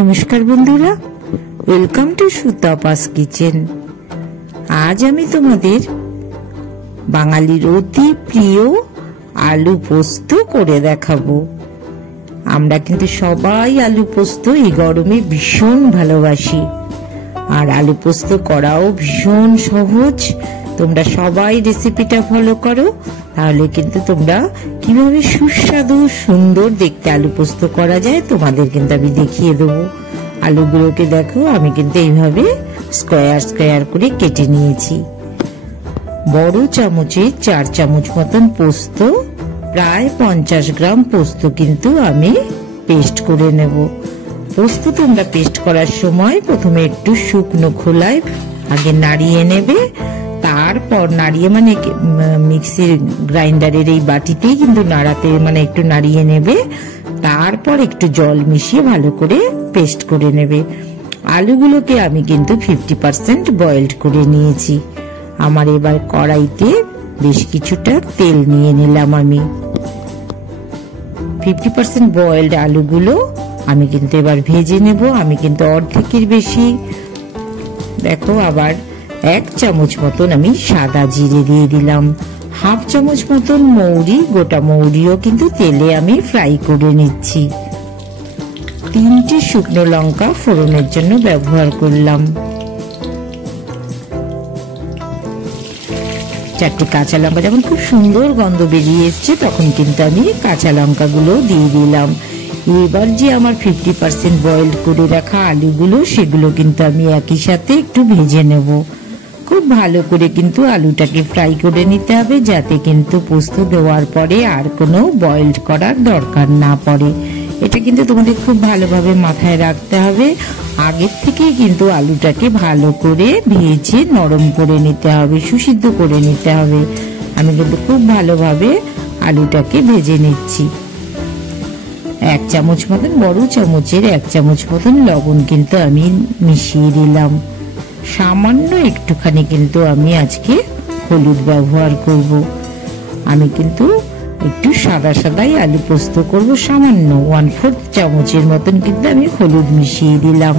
নমস্কার বন্ধুরা, welcome to সুতাপাস kitchen. আজ আমি তোমাদের বাঙালির অতি প্রিয় আলু পোস্ত করে দেখাবো। আমরা কিন্তু সবাই আলু পোস্ত এই গরমে ভীষণ ভালোবাসি, আর আলু পোস্ত করাও ভীষণ সহজ। তোমরা সবাই রেসিপিটা ফলো করো, তাহলে কিন্তু তোমরা কিভাবে সুস্বাদু সুন্দর দেখতে আলু পোস্ত করা যায় তোমাদের কিন্তু আমি দেখিয়ে দেবো। আলুগুলোকে দেখো, আমি কিন্তু এইভাবে স্কোয়ার স্কোয়ার করে কেটে নিয়েছি। বড় চামচে 4 চামচ মতন পোস্ত, প্রায় 50 গ্রাম পোস্ত কিন্তু আমি পেস্ট করে নেব। পোস্ত তোমরা পেস্ট করার সময় প্রথমে একটু শুকনো খোলায় আগে নাড়িয়ে নেবে, তারপর নাড়িয়ে মানে মিক্সির গ্রাইন্ডারের এই বাটিতেই কিন্তু নাড়াতে একটু নাড়িয়ে নেবে, তারপর একটু জল মিশিয়ে ভালো করে পেস্ট করে নেবে। আলুগুলোকে আমি কিন্তু 50% বয়েলড করে নিয়েছি। আমার এবার কড়াইতে বেশ কিছুটা তেল নিয়ে নিলাম। আমি 50% বয়েলড আলুগুলো আমি কিন্তু এবার ভেজে নেব। আমি কিন্তু অর্ধেকের বেশি, দেখো, আবার 1 চামচ মতন আমি সাদা জিরে দিয়ে দিলাম। 1/2 চামচ মতন মৌরি, গোটা মৌরিও কিন্তু তেলে আমি ফ্রাই করে নিচ্ছি। 3টে শুকনো লঙ্কা ফোড়নের জন্য ব্যবহার করলাম। 4টে কাঁচা লঙ্কা, যখন খুব সুন্দর গন্ধ বেরিয়ে এসছে তখন কিন্তু আমি কাঁচা লঙ্কাগুলো দিয়ে দিলাম। এবার যে আমার 50% বয়েলড করে রাখা আলুগুলো, সেগুলো কিন্তু আমি একই সাথে একটু ভেজে নেব। খুব ভালো করে কিন্তু আলুটাকে ফ্রাই করে নিতে হবে, যাতে কিন্তু পোস্ত দেওয়ার পরে আর কোনো বয়েলড করার দরকার না পড়ে। এটা কিন্তু তোমাদের খুব ভালোভাবে মাথায় রাখতে হবে। আগের থেকেই কিন্তু আলুটাকে ভালো করে ভেজে নরম করে নিতে হবে, সুসিদ্ধ করে নিতে হবে। আমি কিন্তু খুব ভালোভাবে আলুটাকে ভেজে নিচ্ছি। 1 চামচ মতন, বড় চামচের 1 চামচ মতন লবণ কিন্তু আমি মিশিয়ে দিলাম। সামান্য একটুখানি কিন্তু আমি আজকে হলুদ ব্যবহার করব। আমি কিন্তু একটু সাদা সাদাই আলু পোস্ত করব। সামান্য 1/4 চামচের মতন কিন্তু আমি হলুদ মিশিয়ে দিলাম।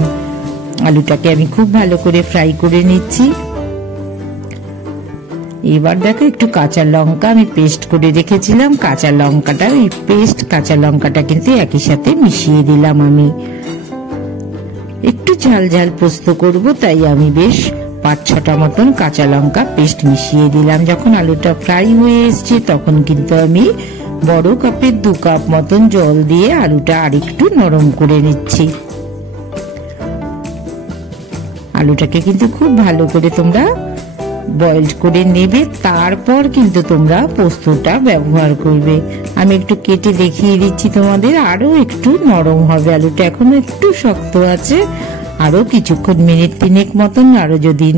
আলুটাকে আমি খুব ভালো করে ফ্রাই করে নিচ্ছি। এবার দেখো, একটু কাঁচা লঙ্কা আমি পেস্ট করে রেখেছিলাম, কাঁচা লঙ্কাটা, এই পেস্ট কাঁচা লঙ্কাটা কিন্তু একই সাথে মিশিয়ে দিলাম। আমি একটু ঝাল ঝাল পোস্ত করব, তাই আমি বেশ 5-6টা মতন কাঁচা লঙ্কা পেস্ট মিশিয়ে দিলাম। যখন আলুটা ফ্রাই হয়ে এসছে তখন কিন্তু আমি বড় কাপের 2 কাপ মতন জল দিয়ে আলুটা আরেকটু নরম করে নিচ্ছি। আলুটাকে কিন্তু খুব ভালো করে তোমরা বয়েলড করে নেবে, তারপর কিন্তু তোমরা পোস্তটা ব্যবহার করবে। আমি একটু কেটে দেখিয়ে দিচ্ছি তোমাদের। আরো একটু নরম হবে আলুটা, এখনো একটু শক্ত আছে। আরো কিছুক্ষণ, মিনিট 3 মতন আরো যদি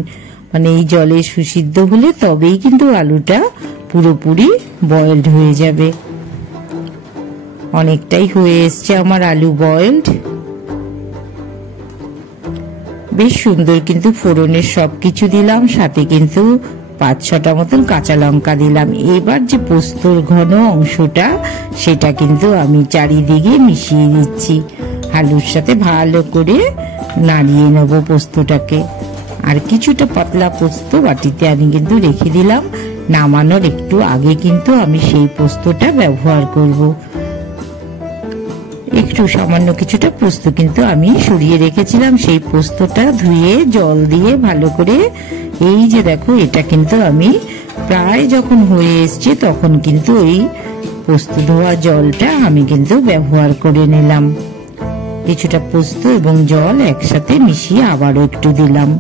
এই জলে সুসিদ্ধ হলে তবেই কিন্তু আলুটা পুরোপুরি বয়েলড হয়ে যাবে। অনেকটাই হয়ে এসছে আমার আলু বয়েলড। বেশ সুন্দর কিন্তু ফোড়নের সবকিছু দিলাম, সাথে কিন্তু 5-6টা মতন কাঁচা লঙ্কা দিলাম। এবার যে পোস্তর ঘন অংশটা, সেটা কিন্তু আমি চারিদিকে মিশিয়ে দিচ্ছি। আলুর সাথে ভালো করে নাড়িয়ে নেব পোস্তটাকে। আর কিছুটা পাতলা পোস্ত বাটিতে আমি কিন্তু রেখে দিলাম। নামানোর একটু আগে কিন্তু আমি সেই পোস্তটা ব্যবহার করব। একটু সামান্য কিছুটা পোস্ত কিন্তু আমি সরিয়ে রেখেছিলাম। সেই পোস্তটা ধুয়ে জল দিয়ে ভালো করে, এই যে দেখো, এটা কিন্তু আমি প্রায় যখন হয়ে এসছে তখন কিন্তু ওই পোস্ত ধোয়া জলটা আমি কিন্তু ব্যবহার করে নিলাম। কিছুটা পোস্ত এবং জল একসাথে মিশিয়ে আবারও একটু দিলাম।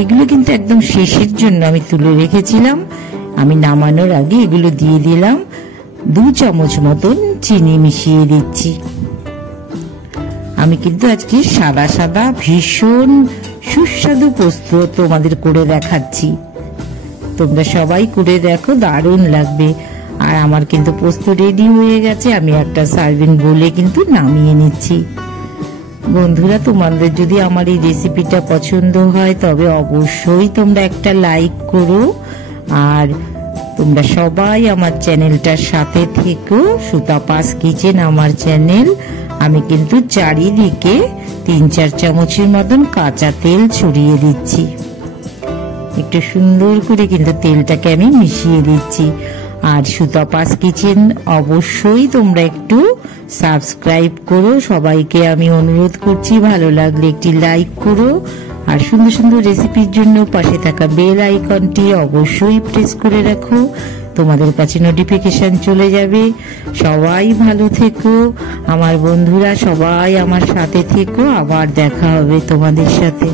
এগুলো কিন্তু একদম শেষের জন্য আমি তুলে রেখেছিলাম। আমি নামানোর আগে এগুলো দিয়ে দিলাম। 2 চামচ মতন চিনি মিশিয়ে দিচ্ছি। আমি কিন্তু আজকে সাদা সাদা ভীষণ সুস্বাদু পোস্ত তোমাদের করে দেখাচ্ছি। তোমরা সবাই করে দেখো, দারুণ লাগবে। আর আমার কিন্তু পোস্ত রেডি হয়ে গেছে। আমি একটা সার্ভিং বোলে কিন্তু নামিয়ে নিচ্ছি। বন্ধুরা, তোমাদের যদি আমার এই রেসিপিটা পছন্দ হয় তবে অবশ্যই তোমরা একটা লাইক করো। আর তোমরা সবাই আমার চ্যানেলটার সাথে থেকো। সুতাপাস কিচেন আমার চ্যানেল। আমি কিন্তু চারিদিকে 3-4 চামচের মতন কাঁচা তেল ছড়িয়ে দিচ্ছি। একটু সুন্দর করে কিন্তু তেলটাকে আমি মিশিয়ে দিচ্ছি। আর সুতপাস কিচেন অবশ্যই তোমরা একটু সাবস্ক্রাইব করো, সবাইকে আমি অনুরোধ করছি। ভালো লাগলে একটি লাইক করো, আর সুন্দর সুন্দর রেসিপির জন্য পাশে থাকা বেল আইকনটি অবশ্যই প্রেস করে রাখো, তোমাদের কাছে নোটিফিকেশন চলে যাবে। সবাই ভালো থেকো, আমার বন্ধুরা সবাই আমার সাথে থেকো। আবার দেখা হবে তোমাদের সাথে।